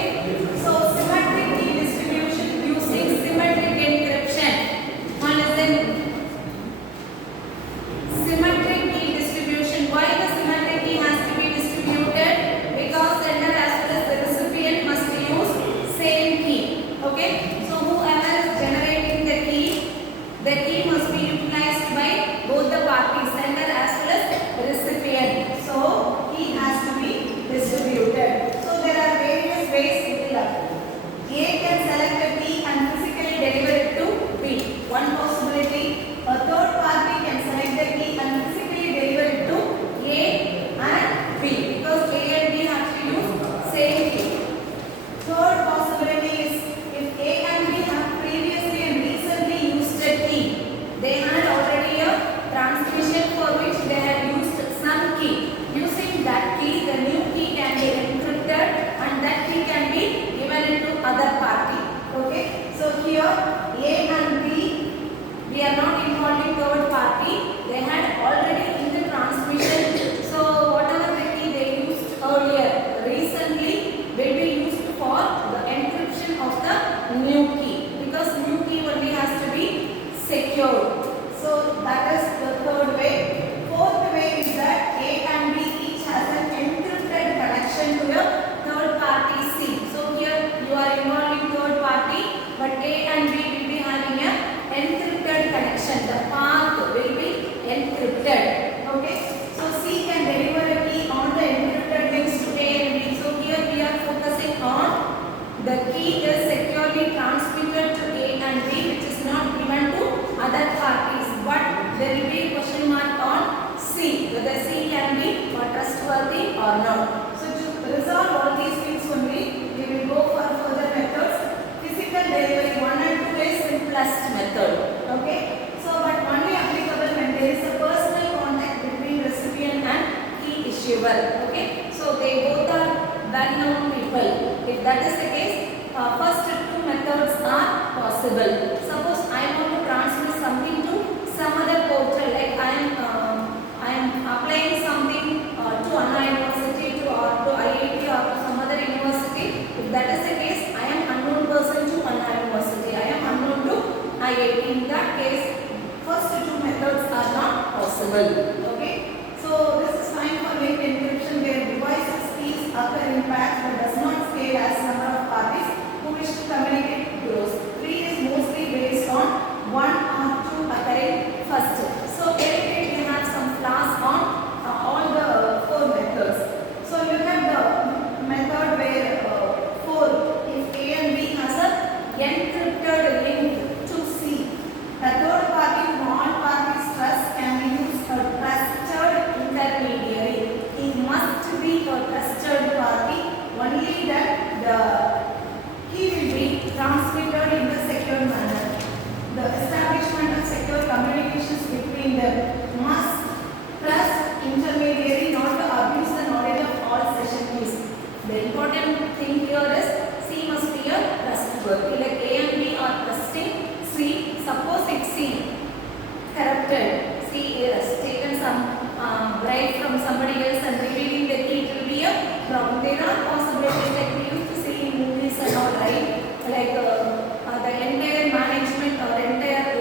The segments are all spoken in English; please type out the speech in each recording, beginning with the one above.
Okay. So symmetric key distribution using symmetric encryption. One is in symmetric key distribution. Why the symmetric key has to be distributed? Because sender as well as the recipient must use same key. Okay. So whoever is generating the key must be utilized by both the parties, sender as well as recipient. So key has to be distributed. So there are various ways it will happen. A can select a key and physically deliver it to B. One possibility. A third party can select the key and physically deliver it to A and B, because A and B have to use same key. Third possibility is if A and B have previously and recently used a key. They had already a transmission for which they had used some key. Using that key, the new key can be encrypted and that key can be given into other party. Okay. So here A and B, we are not involving third party. They had already in the transmission. So whatever the key they used earlier, recently will be used for the encryption of the new key, because new key only has to be secured. So that is the third way. Fourth way is that A and B each has an encrypted connection to a third party C. So here you are involving third party, but A and B will be having a encrypted connection. The path will be encrypted. Okay. So C can deliver a key on the encrypted links to A and B. So here we are focusing on the key is securely transmitted to A and B, which is not given to other parties. But there will be a question mark on C, whether C can be trustworthy or not. So to resolve all these things only, we will go for further methods. Physical delivery 1 and 2 is simplest method. Okay. So but only applicable when there is a personal contact between recipient and key issuer. Okay. So they both are well-known people. If that is the case, first two methods are possible. Suppose I want to transmit something to some other portal, like I am applying something to Anna University or to IIT or to some other university. If that is the case, I am unknown person to Anna University. I am unknown to IIT. In that case, first two methods are not possible. Okay. So this is fine for linked encryption where devices keys occur in pairs but does not scale as number of parties who wish to communicate grows. 3 is mostly based on 1 or 2 occurring first. So here we have some flaws on all the 4 methods. So look at the method where 4, if A and B has a encrypted link to C, the third party whom all parties trust can use a trusted intermediary. It must be a trusted party, only that the key will be transmitted in the secure manner. The establishment of secure communications between them must trust intermediary not to abuse the knowledge of all session keys. The important thing here is C must be a trustworthy. Like A and B are trusting C. Suppose it's C corrupted. C has taken some bribe from somebody else and revealing the key, it will be a problem. There are possibilities like we used to see in movies and all, right? Like the entire management or entire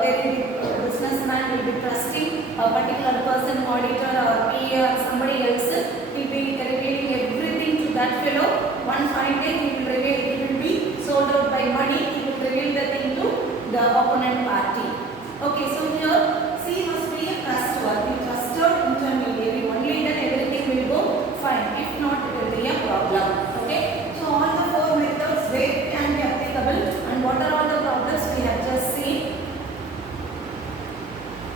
very businessman will be trusting a particular person, auditor or PA or somebody else. He will be revealing everything to that fellow. One fine day he will reveal, he will be sold out by money. He will reveal the thing to the opponent party. Okay, so here C must be a trustworthy, trusted intermediary. Only then everything will go fine. If not, it will be a problem. Okay, so all the 4 methods where can be applicable and what are all the problems we have just seen.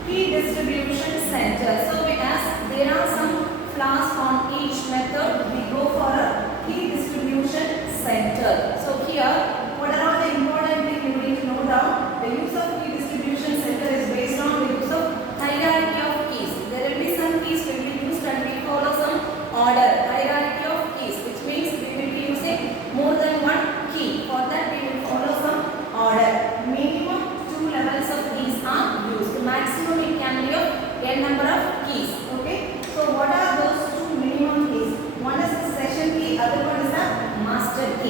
Key distribution center. So we ask, there are some flaws on each method. We go for a key distribution center. So here, what are all the important things you need to know down? The use of key distribution center is based on the use of hierarchy of keys. There will be some keys will be used and we follow some order. Hierarchy of keys, which means we will be using more than one key. For that we will follow some order. Minimum 2 levels of keys are used. Maximum it can be of n number of keys. Okay. So what are those 2 minimum keys? One is the session key, other one is the master key.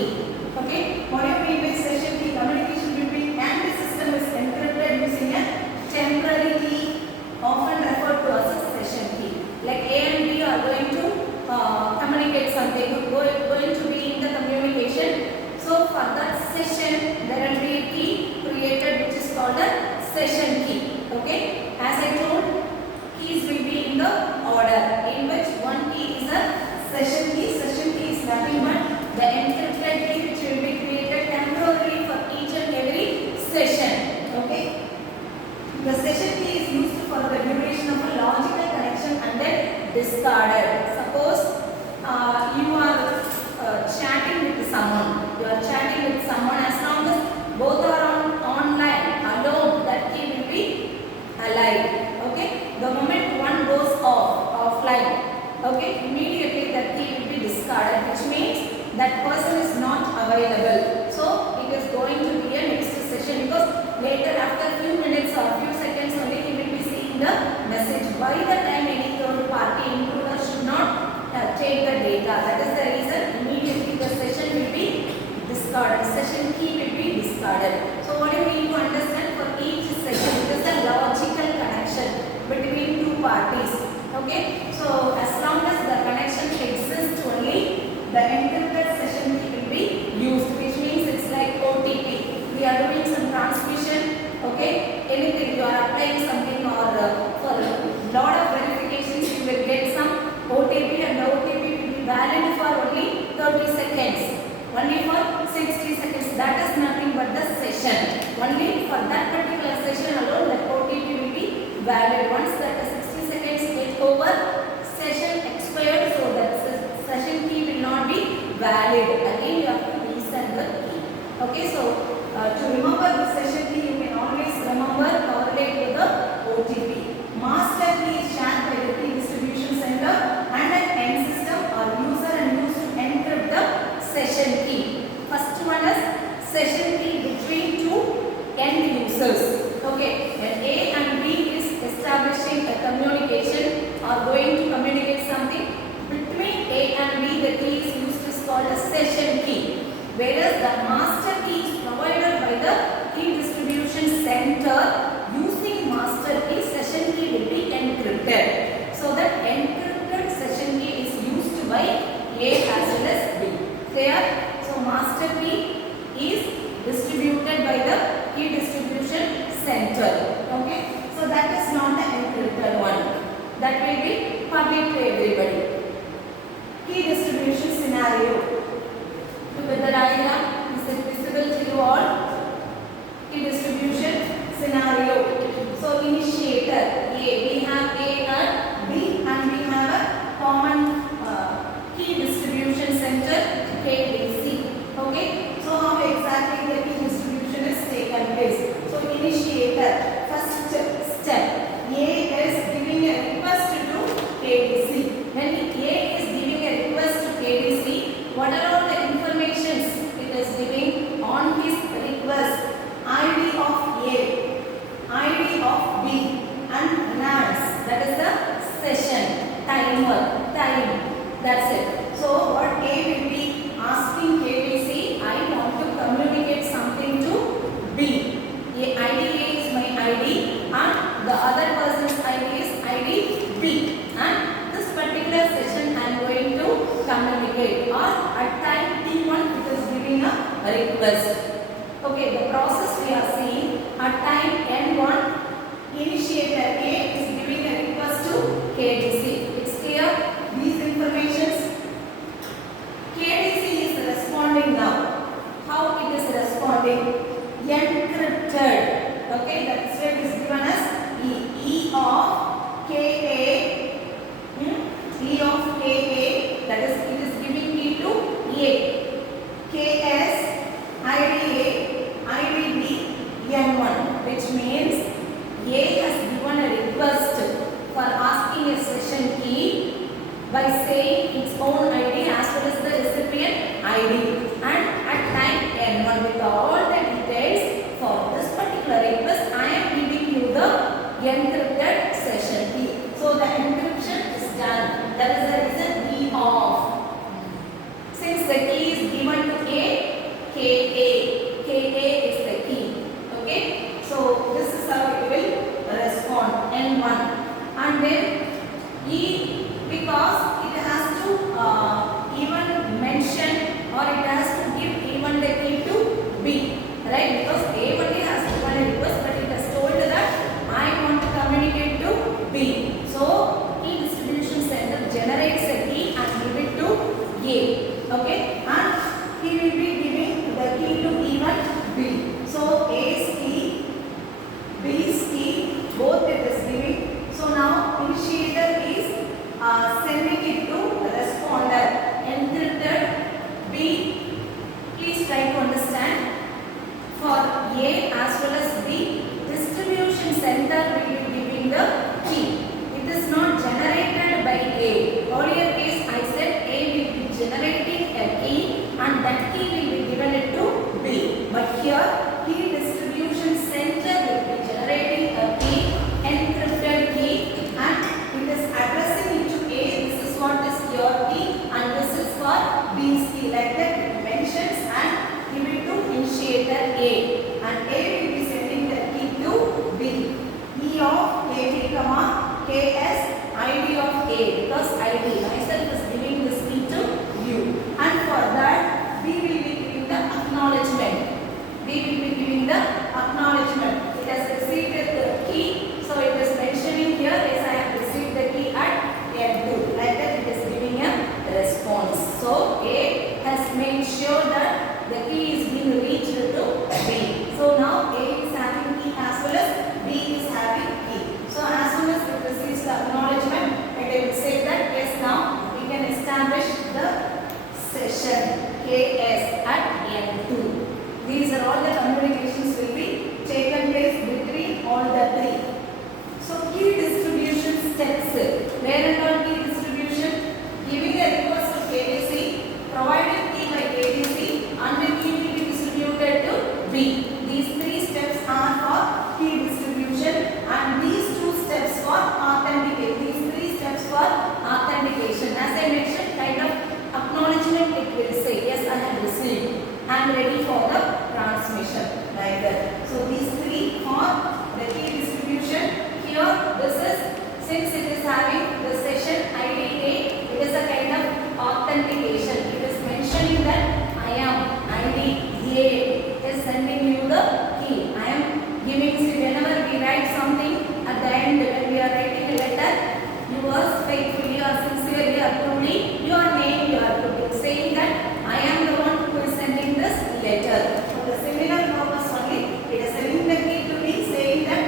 discarded, which means that person is not available. So it is going to be a next session, because later after few minutes or few seconds only he will be seeing the message. By the time any third party intruder should not take the data. That is the reason immediately the session will be discarded. Session key will be discarded. So what do you need to understand? For each session, it is a logical connection between two parties. Okay. So as long as the connection exists only, the encrypted session key will be used, which means it's like OTP. We are doing some transmission. Okay. Anything you are applying something, or for a lot of verifications you will get some OTP, and the OTP will be valid for only 30 seconds. Only for 60 seconds. That is nothing but the session. Only for that particular session alone, the OTP will be valid. Once that 60 seconds get over, session expired, so that session key will not be valid. Again, you have to reset the key. Okay, so to remember the session key, you can always remember correlate with the OTP. Master key is shared by the key distribution center and an end system or user, and used to encrypt the session key. First one is session key between two end users. Okay, when A and B is establishing a communication or going to communicate something between A and B, the key is used is called a session key. Whereas the master key is provided by the key distribution center. Using master key, session key will be encrypted. So that encrypted session key is used by A as well as B. Clear? So master key is distributed by the key distribution center. Okay? So that is not the encrypted one. That will be public to everybody. Key distribution scenario. Look at the diagram. Is it visible to you all? Key distribution scenario. So initiator A, we have A and B, and we have a common key distribution center KDC. Okay, so how exactly the key distribution is taken place? So initiator, first step, A is giving a request to KDC. When A is giving a request to KDC, what are all the informations it is giving on his request? ID of A, ID of B, and NANS, that is the session, timer, time, that's it. So what A will be asking KBC, I want to communicate something to B. ID A is my ID, and the other person's ID is ID B, and this particular session I am going to communicate, or at time T1 it is giving a request. Okay, the process we are seeing at time N1, initiator A is giving a request to KDC. It's clear? These informations. KDC is responding now. How it is responding? Encrypted. Okay, that state is given as E. E of KA. E of KA. That is, it is giving key to A. KS, IDA, IDB, N1, which means A has given a request for asking a session key by saying its own ID as well as the recipient ID, and at time N1 with all the details for this particular request, I am giving you the encrypted session key. So the encryption is done. That is the reason E off. Since the key is given to A, KA is the key. Okay, so this is how it will respond. N1, and then E, because it has to even mention, or it has to give even the key to B, right? Because A only has given a request, but it has told that I want to communicate to B. So key distribution center generates a key and give it to A. Okay, and he will be giving the key to even B. So A's key, B's key, both it is giving. So now initiator is sending it to the responder, encrypted B. Please try to understand. For A as well as B, distribution center will be giving the key. It is not generated by A. Earlier case I said A will be generated session KS at N2. These are all the communications will be taken place between all the three. So key distribution steps. Where and all key distribution? Giving a request to KDC, providing key by KDC, and the key will be distributed to B. These three steps are for key distribution, and these two steps for authentication. These three steps for authentication. As I mentioned, kind of acknowledgement it will say, yes, I have received. I am ready for the transmission. Like that. So these three for the key distribution. Here, this is, since it is having the session ID 8, it is a kind of authentication. It is mentioning that I am ID 8 is sending you the key. I am giving, see, whenever we write something at the end, when we are writing a letter, yours faithfully or sincerely or truly, your name you are putting, saying that I am the one who is sending this letter. For the similar purpose only, it is sending the key to me, saying that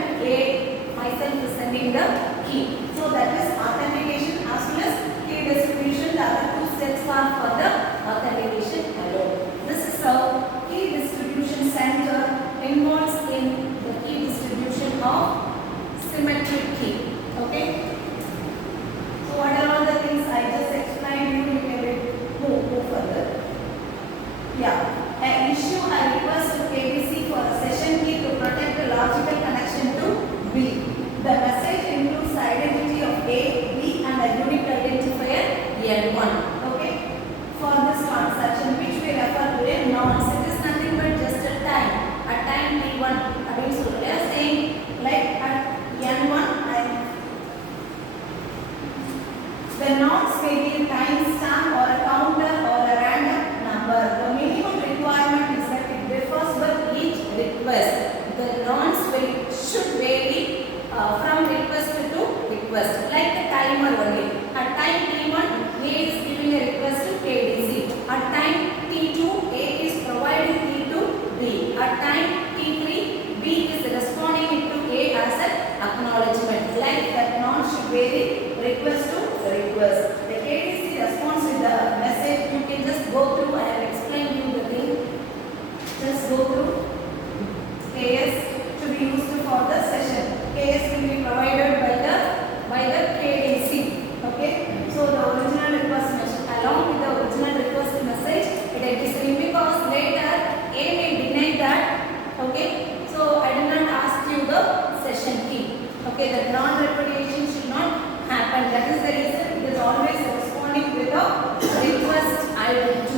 myself is sending the key. So that is authentication as well as key distribution. The other two steps are for the authentication alone. This is how key distribution center involves in the key distribution of symmetric key. Okay. So what are all the things I just explained you? You can move further. Yeah. I issue a request to KBC for a session key to protect the logical connection to B. The message includes the identity of A, B and a unique identifier N1. Okay. For this transaction, which we refer to a nonce, it is nothing but just a time. A time T1. I mean, so we are saying like at N1, the nonce may be a time stamp or a counter or a random number. The minimum requirement is that it differs with each request. The nonce should vary from request to request, like the timer only. At time T1, A is giving a request to KDC. At time T2, A is providing key to B. At time T3, B is responding to A as an acknowledgement. Like that nonce should vary request to request. The KDC responds with the message. You can just go through. I have explained you the thing. Just go through. KS to be used for the session. KS will be provided by the KDC. Okay. So the original request message along with the original request message, it is seen because later A may deny that. Okay. So I did not ask you the session key. Okay. The non-repudiation should not happen. That is the reason it is always responding with a request ID2.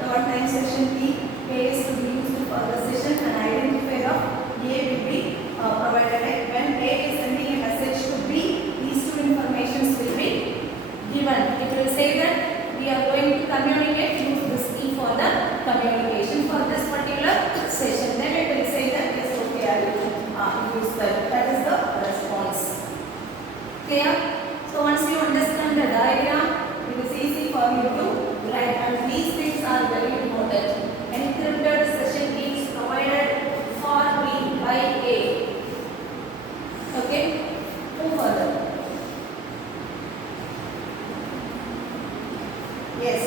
The one-time session key is to be used for the session and identifier of A will be provided. Like when A is sending a message to B, these two informations will be given. It will say that we are going to communicate, use this key for the communication for this particular session. Then it will say that yes, okay, I will use that. That is the response. Clear? So once you understand the diagram, it is easy for you to write, and these things are very important. Encrypted session key is provided for B by A. Okay? Move further. Yes.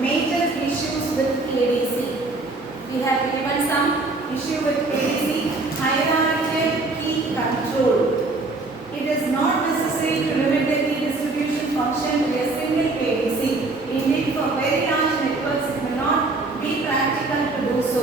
Major issues with KDC. We have given some issue with KDC. Hierarchical key control. It is not necessary to limit the key distribution function to a single KDC. Indeed, for very large networks, it may not be practical to do so.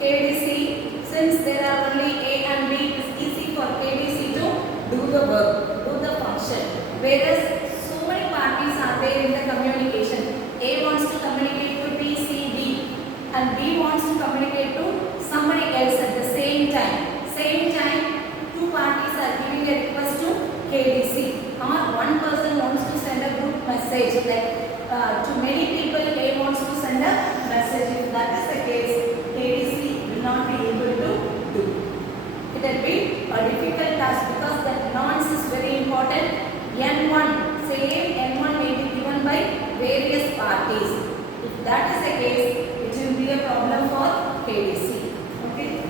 KDC, since there are only A and B, it is easy for KDC to do the work, do the function. Whereas so many parties are there in the communication. A wants to communicate to B, C, D, and B wants to communicate to somebody else at the same time. Same time, two parties are giving a request to KDC, or one person wants to send a group message, like to many people A wants to send a message. If that is the case, KDC will not be able to do. It will be a difficult task because that nonce is very important. N1, same N1 may be given by various parties. If that is the case, it will be a problem for KDC. Okay.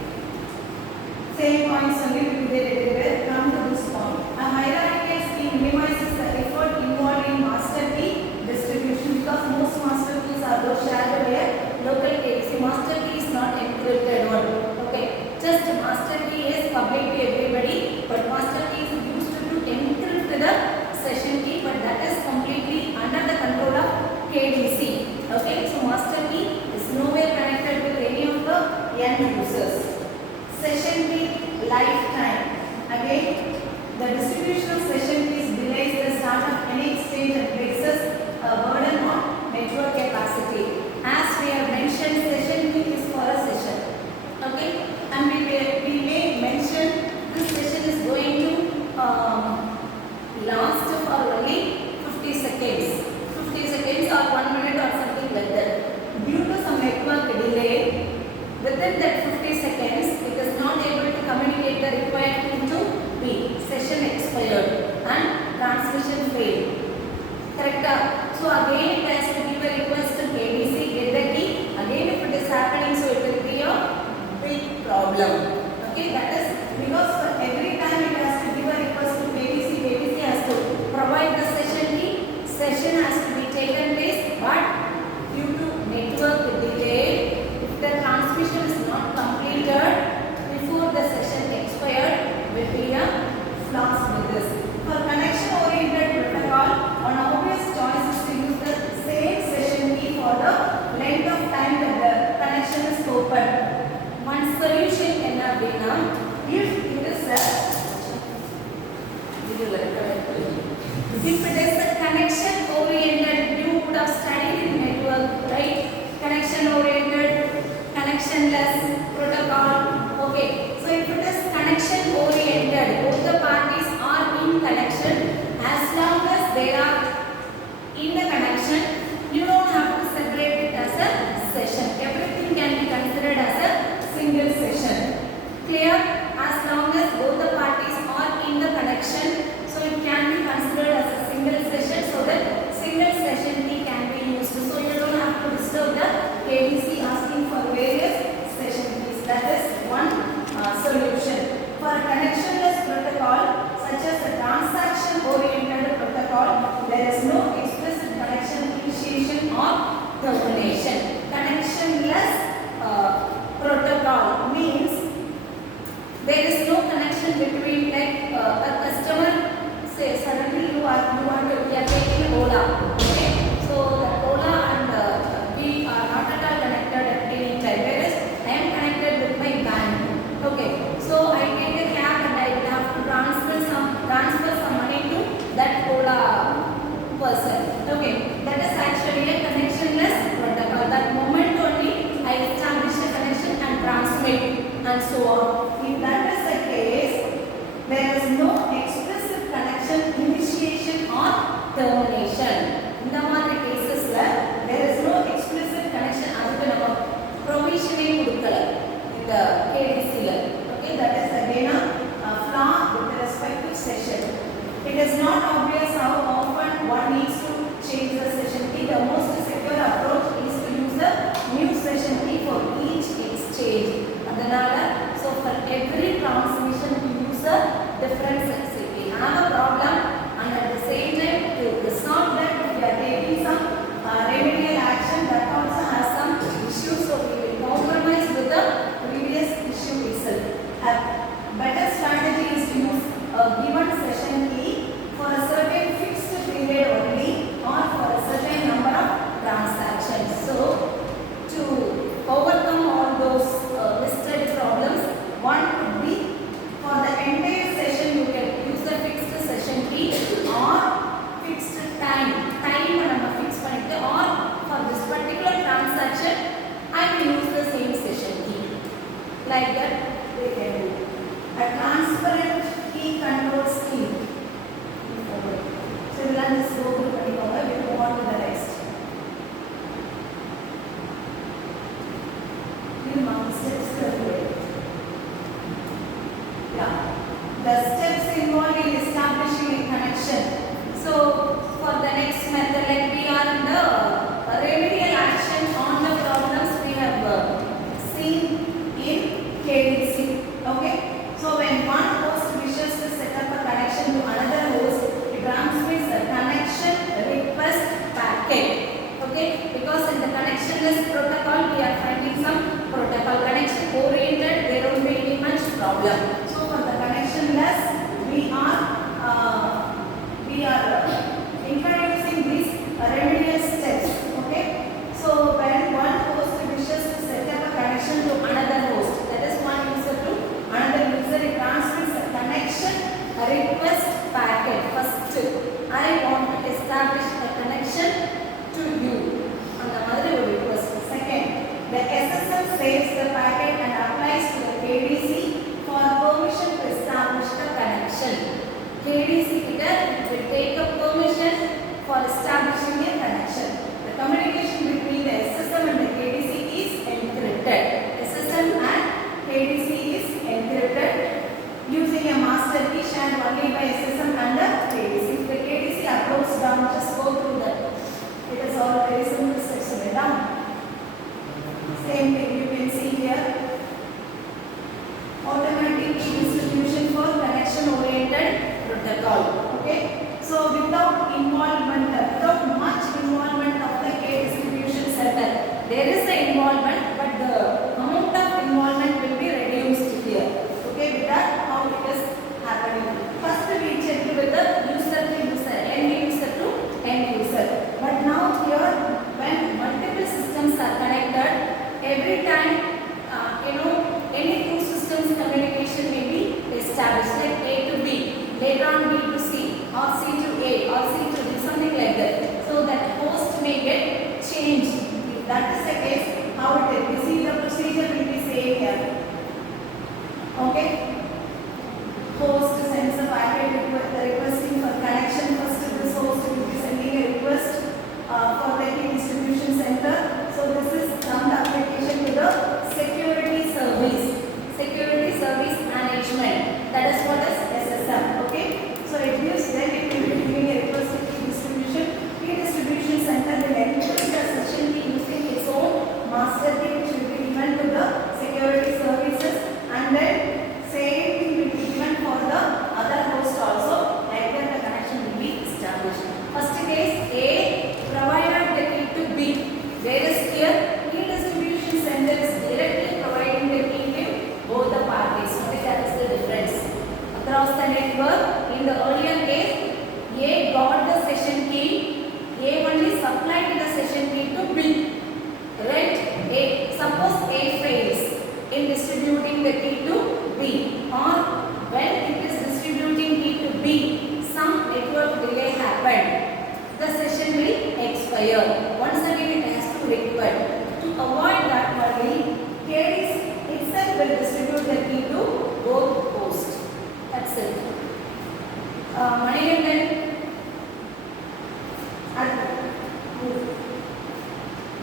Same points only will be there everywhere. Come to this point. A hierarchical scheme minimizes the effort involved in master key distribution because So again it has to give a request to KDC, get the key. Again if it is happening, so it will be a big problem. Okay, that is because for every time it has to give a request to KDC, KDC has to provide the session key. Session has to be taken place, but due to network delay, if the transmission is not completed before the session expired, will be a flaws with this. For connection oriented protocol, an obvious choice is to use the same session key for the length of time that the connection is open. One solution in a if it is a connection oriented, you would have studied in network, right? Connection oriented, connectionless protocol. Okay, so if it is connection oriented, both the parties are in connection. As long as they are in the connection, you don't have to separate it as a session. Everything can be considered as a single session. Clear? As long as both the parties are in the connection, so it can be considered as a single session, so that single session key can be used. So you don't have to disturb the KDC asking for various session keys. That is one solution. For a connectionless protocol, such as a transaction-oriented protocol, there is no explicit connection initiation or termination. Connectionless protocol means there is no connection between, like a customer say suddenly we are taking Ola, okay? So the Ola and we are not at all connected at any time. Whereas I am connected with my bank, okay? So I take a cab and I will have to transfer some money to that Ola person, okay? That is actually a connectionless protocol. That moment only I establish a connection and transmit and so on. If that is the case, there is no explicit connection initiation or termination. In the other cases, there is no explicit connection as a provisioning in the KDC. Okay, that is again a flaw with respect to session. It is not obvious how often one needs to change the session key. The most secure approach is to use the new session key for each exchange. So for every transmission we use a different session key. Another problem, and at the same time to resolve that we are taking some remedial action that also has some issues. So we will compromise with the previous issue itself. A better strategy is to use a given session key for a certain fixed period only or for a certain number of transactions. So to overcome all those listed problems, one could be for the entire session you can use the fixed session key or fixed time fix பண்ணிட்டு or for this particular transaction I will use the same session key. Like that we can do. A transparent key control scheme. So we'll just go through பண்ணிக்கோங்க. We will move on to the next. The steps involved in establishing a connection. So for the next method, like we are in the remedial action on the problems we have seen in KDC. Okay. So when one host wishes to set up a connection to another host, it transmits a connection request packet. Okay. Because in the connectionless protocol, we are finding some protocol connection oriented. There won't be any much problem. So for the connectionless, we are introducing these remedial steps. Okay. So when one host wishes to set up a connection to another host, that is one user to another user, it transmits a connection request packet. First, I want to establish a connection to you. And the mother will request. Second, the SSL saves the packet and applies to the KDC for permission to establish the connection. KDC will take a across the network. In the earlier case, A got the session key, A only supplied the session key to B. Right? A, suppose A fails in distributing the key to B, or when it is distributing key to B, some network delay happened, the session will expire. Once again it has to recover. To avoid that only, KDC itself will distribute the key to both hosts. That's it. Manikandan,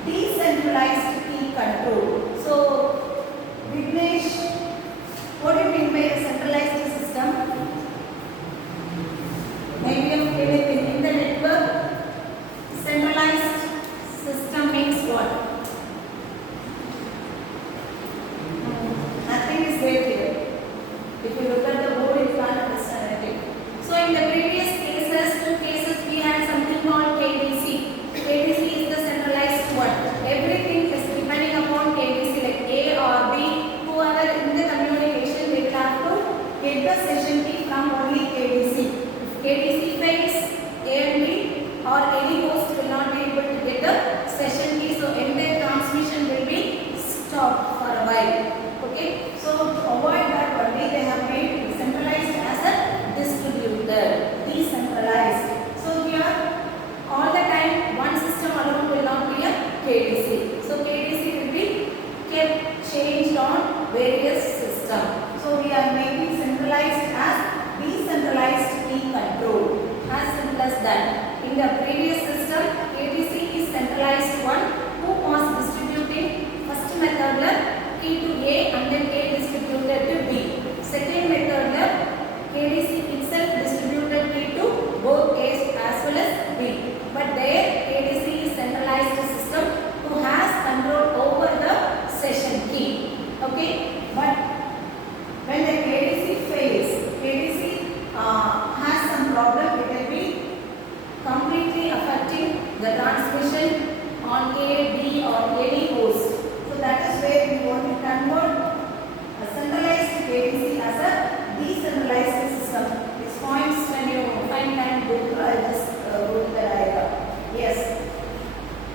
decentralized key control. So, Vignesh, what do you mean by a centralized system? Maybe in the network, centralized system means what? Nothing is very clear. If you look at the board, you can't understand anything. So, in the previous cases, two cases, we had something called KDC. KDC is the centralized one. Everything is depending upon KDC, like A or B, whoever in the communication, they will have to get the session key from only KDC. If KDC fails, A and B or any host will not be able to get the session key, so entire transmission will be stopped for a while. Okay, so to avoid that only they have made centralized as a distributor, decentralized. So here all the time one system alone will not be a KDC. So KDC will be kept changed on various systems. So we are making centralized as decentralized key control. As simple as that. In the previous system, KDC is centralized one who was distributing first method key to A and then A distributed to B. Second method, KDC itself distributed key to both A as well as B. But there KDC is centralized system who has control over the session key. Okay, but when the KDC fails, KDC has some problem, it will be completely affecting the transmission on A, B or any host. So that is where we want to convert a centralized KDC as a decentralized system. These points when you find time book, I will just go to the diagram. Yes,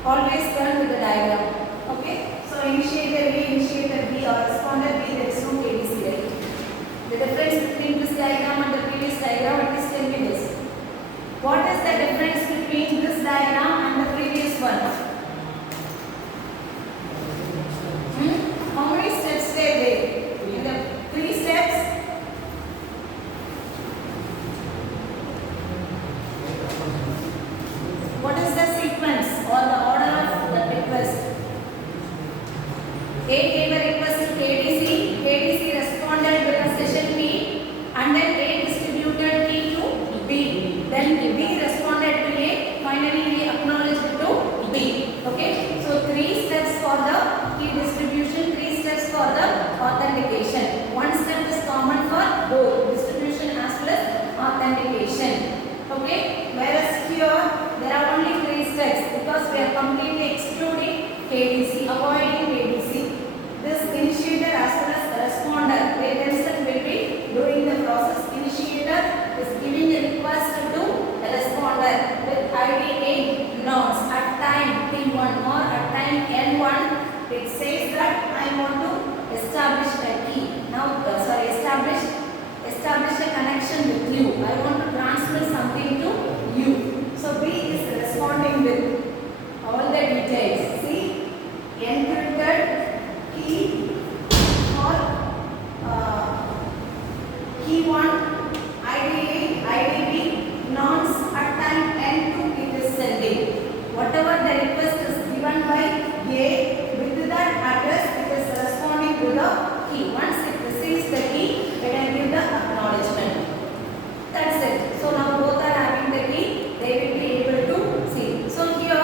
always turn with the diagram. Okay, so initiator A, initiator B or responder B, there is no KDC, right? The difference between this diagram and the previous diagram, it is tell me this. What is the difference between this diagram and the previous one? How many steps were there? In the 3 steps? What is the sequence or the order of the request? A gave a request to KDC. KDC responded with a session key and then A distributed key to B. Then B responded to A. Finally, he acknowledged to B. Okay. So 3 steps for the key distribution, 3 steps for the authentication. One step is common for both distribution as well as authentication. Okay. Whereas here there are only 3 steps because we are completely excluding KDC, avoiding KDC. This initiator as well as the responder, they themselves will be doing the process. Initiator is giving a request to the responder with ID nodes at time T1 or at time N1. It says that I want to establish a key. Now, establish a connection with you. I want to transmit something to you. So B is responding with all the details. See, encrypted key or key 1, ID A, ID B, nonce at time N2 it is sending. Whatever the request is given by A, with that address it is responding to the key. Once it receives the key, it will give the acknowledgement. That's it. So now both are having the key, they will be able to see. So here,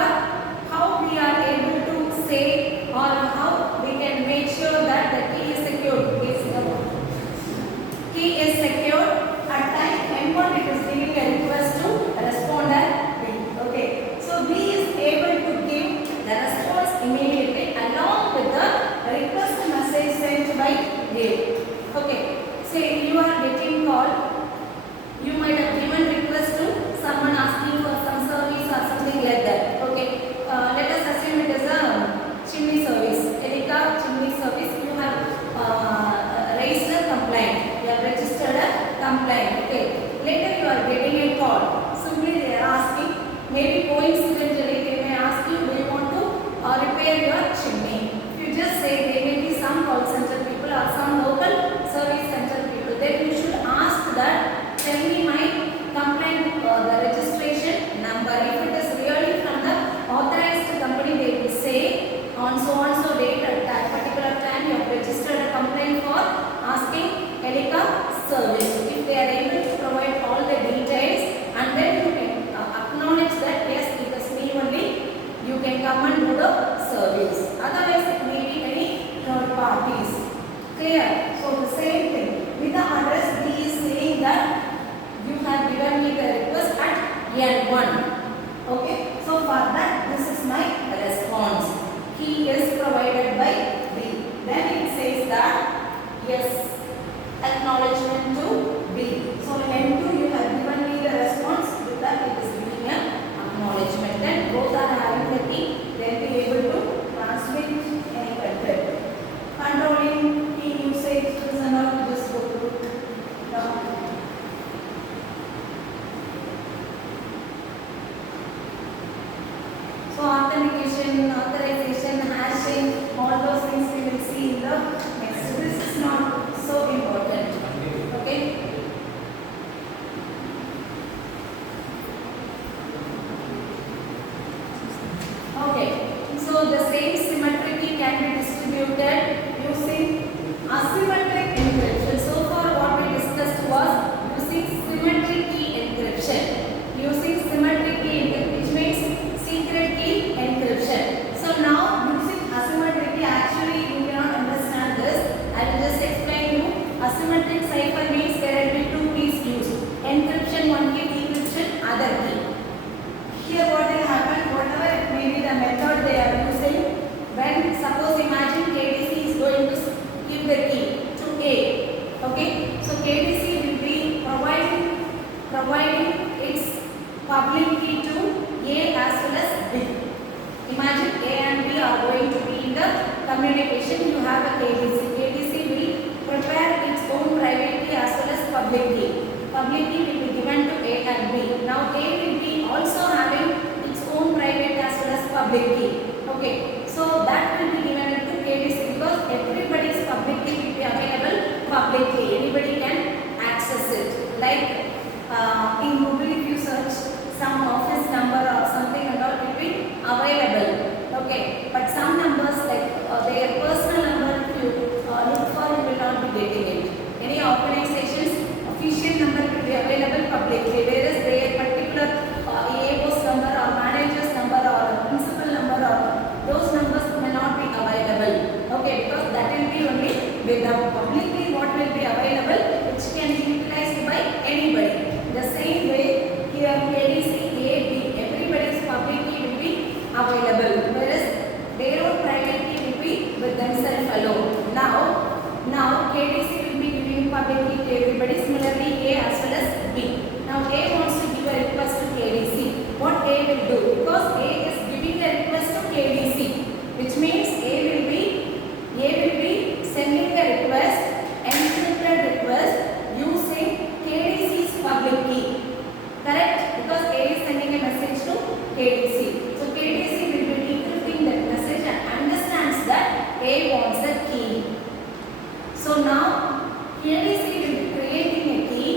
how we are able to say or how we can make sure that the key is secured. Key is secured at time M1 it is giving a request to responder B. Okay. So B is able to give the response immediately along with the request message sent by A. Okay. Say you are getting call yes, acknowledgement to B. So in M2 you have given me the response, with that it is giving an acknowledgement. Then both are having the key, they will be able to transmit any content. Controlling key usage is enough to just go through now. So authentication, authorization, hashing, all those things we will see in the next. This is not so important. Okay. Okay. So the same symmetric key can be distributed using asymmetric encryption. So far what we discussed was using symmetric key encryption. Using symmetric key encryption, which means secret key encryption. So now using asymmetric key, actually you cannot understand this. I will just explain you. Asymmetric cipher means there will be two keys used. Encryption one key, decryption other key. Here what will happen, whatever it may be the method they are using, when suppose imagine KDC is going to give the key to A. Okay, so KDC will be providing its public key to A as well as B. Imagine A and B are going to be in the communication. You have a KDC. KDC will prepare its own private key as well as public key. Public key will be given to A and B. Now A will be also having its own private as well as public key. Okay, so that will be given to KDC because everybody's public key will be available publicly. Anybody can access it. Like in Google, if you search some office number or something and all, will be available. Okay, but some numbers like their personal number, if you look for, you will not be getting it. Any organization's official number will be available publicly, whereas their particular AO's number or manager's number or principal number or those numbers may not be available. Okay, because that will be only with the publicly what will be available, which can be utilized by anybody. The same way here KDC, A, B, everybody's public key will be available, whereas their own private key will be with themselves alone. Now KDC will be giving public key to everybody. Similarly, A as well as B. Now A wants to give a request to KDC. What A will do? Because A is giving a request to KDC, which means A will be sending a request, encrypted request using KDC's public key. Correct? Because A is sending a message to KDC. So KDC will be decrypting that message and understands that A wants a key. So now KDC will be creating a key,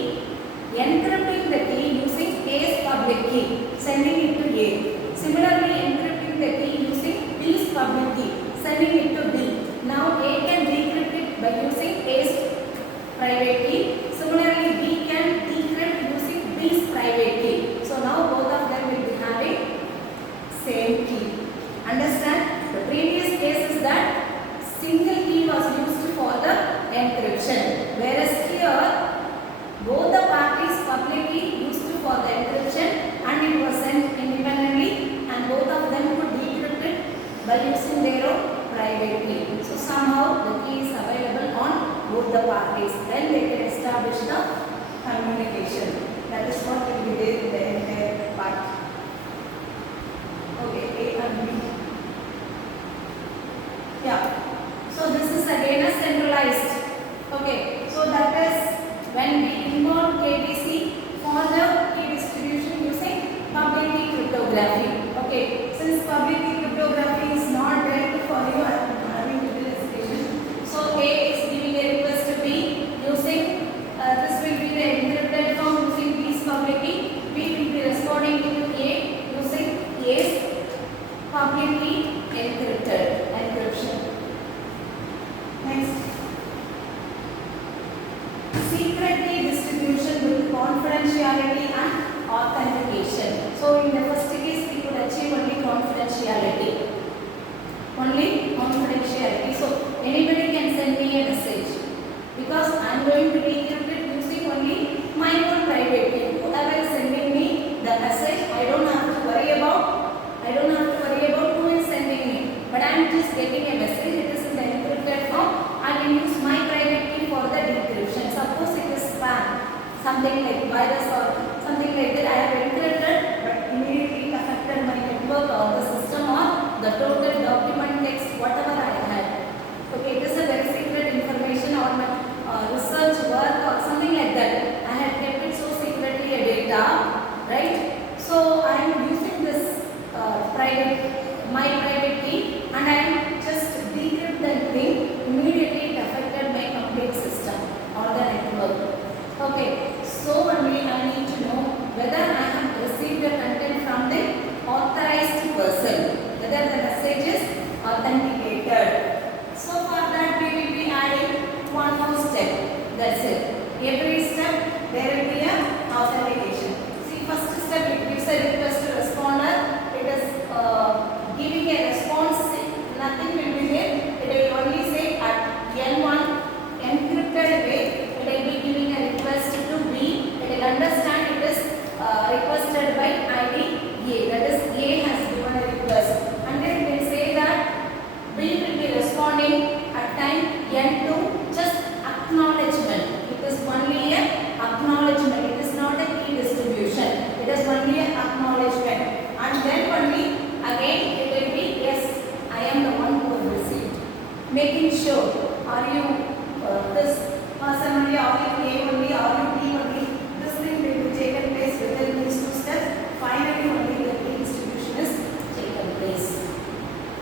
encrypting the key using A's public key, sending it to A. Similarly, encrypting the key using B's public key, sending it to B. Now A can decrypt it by using A's private key. Similarly, B can decrypt using B's private key. So now both of them will be having same key. Understand? The previous case is that single key was used for the encryption, whereas here both the parties public key used for the encryption and it was sent independently and both of them could decrypt it by using their own private key. So somehow the key is available on both the parties. Then they can establish the communication. That is what will be there in the entire part. Okay, A and B. Yeah. So this is again a centralized. Okay. So that is when we involve KDC for the key distribution using public key cryptography. Okay. Since public key cryptography is not direct for you, I am having utilization. So A is giving a request to B using this will be the encrypted form using B's public key. B will be responding to A using A's public key encryption. Next. Secret key distribution with confidentiality and authentication. So in the first case we could achieve only confidentiality. So anybody can send me a message because I am going to decrypt it using only my own private key. Whoever is sending me the message, I don't have to worry about who is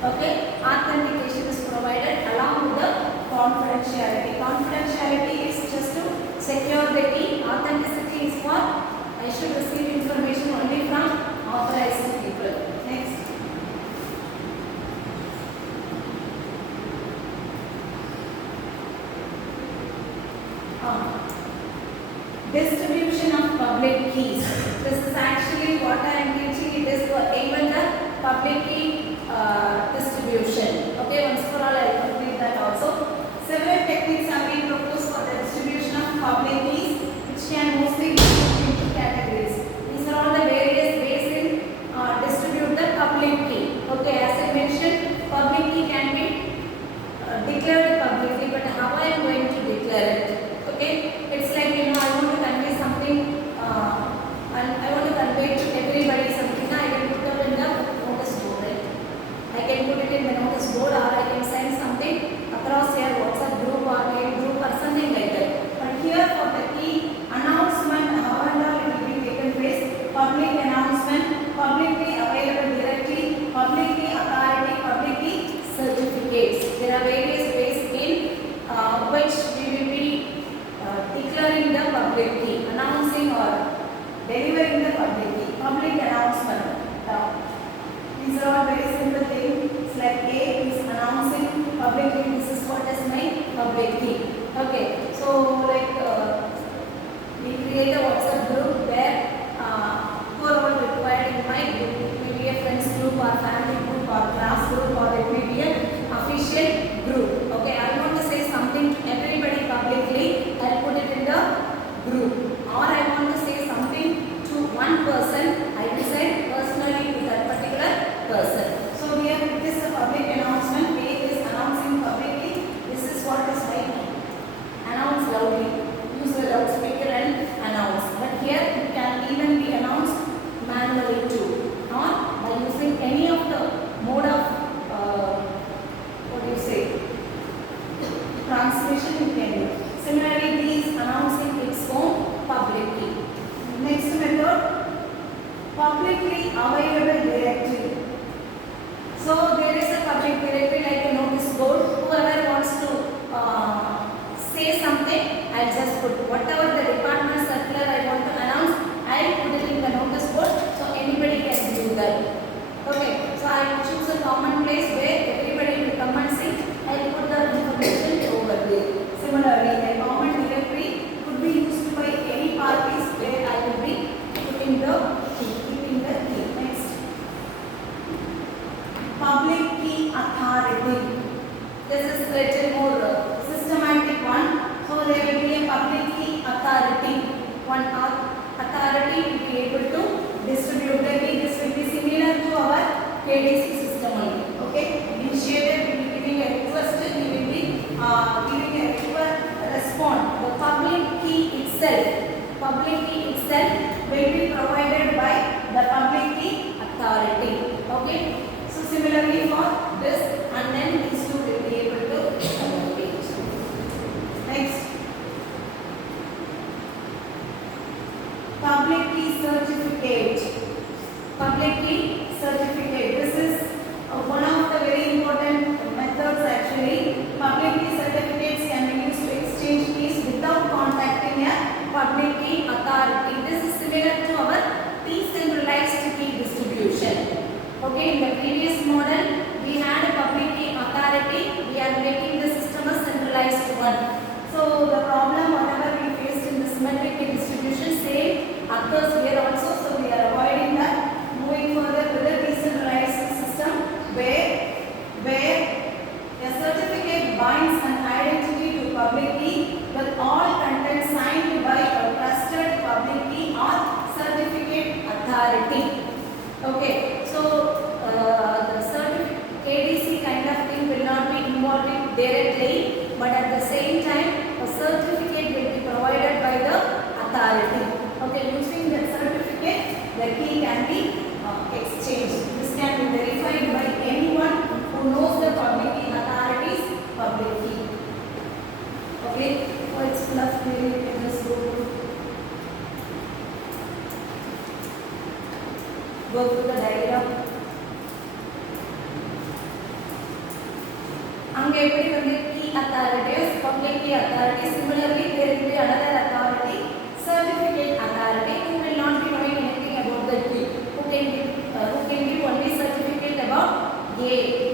Okay, authentication is provided along with the confidentiality. Confidentiality is just to secure the key. Authenticity is for I should receive information only from authorized people. Next. Distribution of public keys. This is actually what I am teaching. It is for even the public key distribution. Okay, once for all I will complete that also. Several techniques are being proposed for the distribution of public keys, which can mostly be grouped into categories. These are all the various ways in distribute the public key. Okay, as I mentioned, public key can be declared publicly, but how I am going to declare it? Okay, it's like I want to convey something, and I want to convey to everybody something. I can put it in the notice board, right? I can put it in the notice board, or I can send something across your WhatsApp group or mail group or something like that. But here for the key announcement, however it will be taken place, public announcement, publicly available directly, publicly authority, publicly certificates. There are various ways in which we will be declaring the public key, announcing or delivering the public key. Public announcement. These are all very simple things. It's like A is announcing publicly, this is what is my public key. Okay, so like we create a WhatsApp group where who are all required in my group. It may be a friends group or family group or class group, or it may be an official group. Okay, I want to say something to everybody publicly. I'll put it in the group. Or I want to say something to one person. I will send personally to that particular person. So here it is a public announcement. A is announcing publicly. This is what is right. Announce loudly. Use the loudspeaker and announce. But here it can even be announced manually too, or by using any of the mode of transmission you can do. Similarly, D is announcing its own publicly. Next method, publicly available directory. So there is a public directory like a notice board. Whoever wants to say something, I'll just put whatever the department circular I want to announce, I'll put it in the notice board so anybody can view that. Okay, so I will choose a common place where everybody will come and see. I'll put the information over there. Similarly, a common directory could be used by any parties where I will be putting the key, keeping the key. Next, public key authority. This is a little more systematic one. So there will be a public key authority. One authority will be able to distribute the key. This will be similar to our KDC system only. Okay, initiator will be giving a request. He will be giving a response. The public key itself will be provided by the public key authority. Okay, so similarly for this, and then these two will be able to communicate. Next, public key certificate. Public key certificate. This is one of the very important methods actually. Public key certificates can be used to exchange keys without contacting a public key authority. This is similar to our decentralized key distribution. Okay, in the previous model we had a public key authority. We are making the system a centralized one. So the problem whatever we faced in the symmetric key distribution same occurs here also. So we are avoiding that. Moving further with the decentralized system where a certificate binds an identity to public key with all content signed by a trusted public key or certificate authority. Okay, so the KDC kind of thing will not be involved directly, but at the same time a certificate will be provided by the authority. Okay, using that certificate the key can be exchanged. This can be verified by anyone who knows the public key authority's public key. Okay, so it's full of theory. You can just go through the diagram. அங்க எப்படி வந்து key authorities, public key authority, similarly there will be another authority, certificate authority, who will not be knowing anything about the key, who can give only certificate about A.